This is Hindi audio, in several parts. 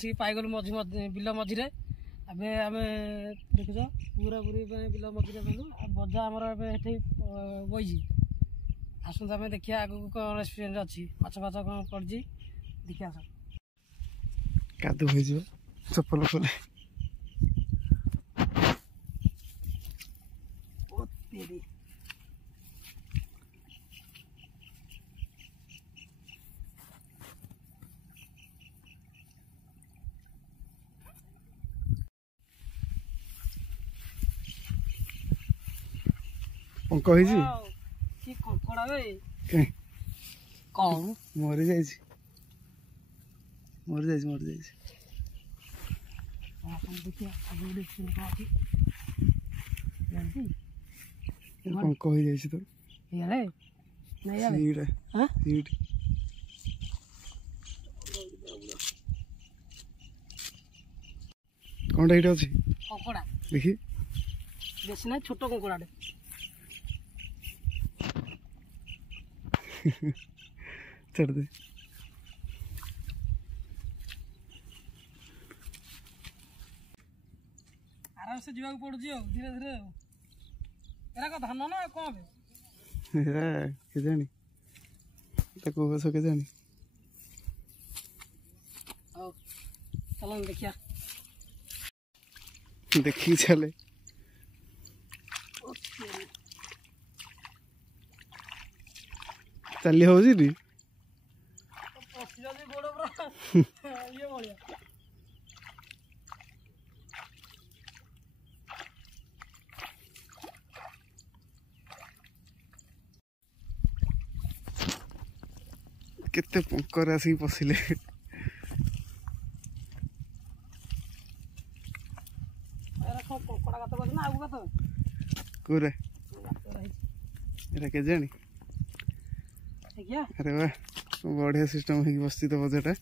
सी पाइगलु मझी बिल मझी अबे आम देखुच पूरा पूरी बिल मझी बजा आमर एटी बही आसत आम देखिए आगू कौन रेस्टोरेंट अच्छी माछ फाच कौन पड़ी देखिए आस कादू हो चप्पल खोले पंख कि कंकड़ा वे मरी जाए देखिए पंख हो जाए तो कौन ये अच्छी कंकड़ा देखी बेसी ना छोट कंकड़ा चढ़ दे आराम से जीवा पड़ू धीरे धीरे एरा को धान ना कौन के जानी के जानी चलो देखिया देखी चले चली हो जी केते पंकर आसी पशिले कोरे एरा के जानी अरे वाह बढ़िया सिस्टम है बस्ती तो बजेटा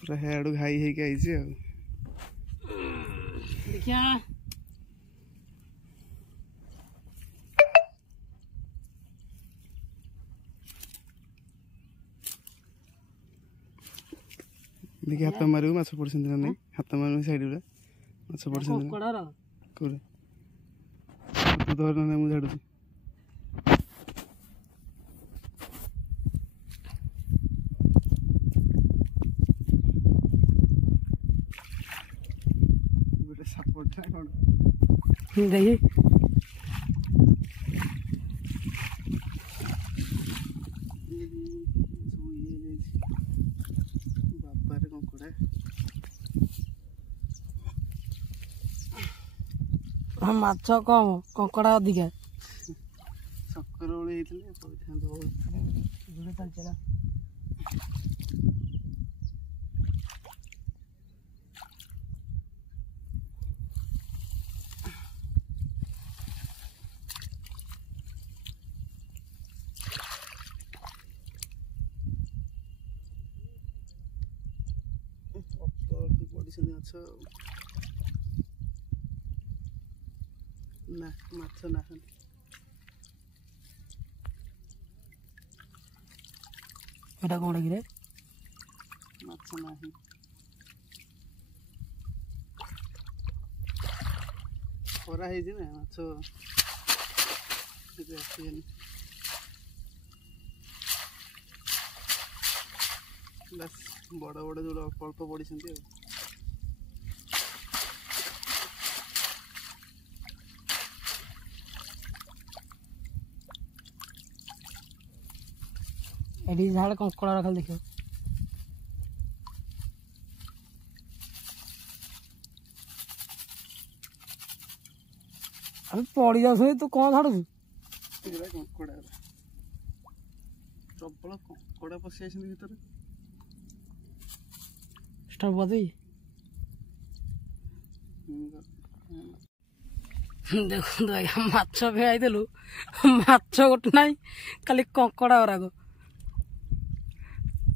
पूरा हेडू हाई है आई देखिया देखिए हाथ मारू माछ पड़े ना हाथ मारू साइड माछ पड़े कोरे तू धर ना मुझे झाड़ू देखिए माछ कम कंकड़ा अधिका चक्कर ओली अच्छा ना माछ ना एटा कौन कि माछ ना खरा है ना माछ बस बड़ बड़ जो अल्प पड़ी एडी झाड़ कंकड़ा रखल देखियो अबे पड़ी जाऊ तू कौन झाड़ू कंकड़ा प्रबल कंकड़ा पशि भर स्टॉप बदे देखो आज्ञा माछ भेआईलु माछ गोटे ना खाली कंकड़ा गुराक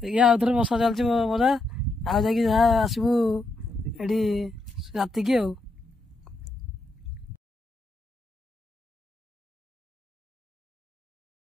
देखिए आउ थे बसा चलती मजा आउ जा आसबू एटी राति की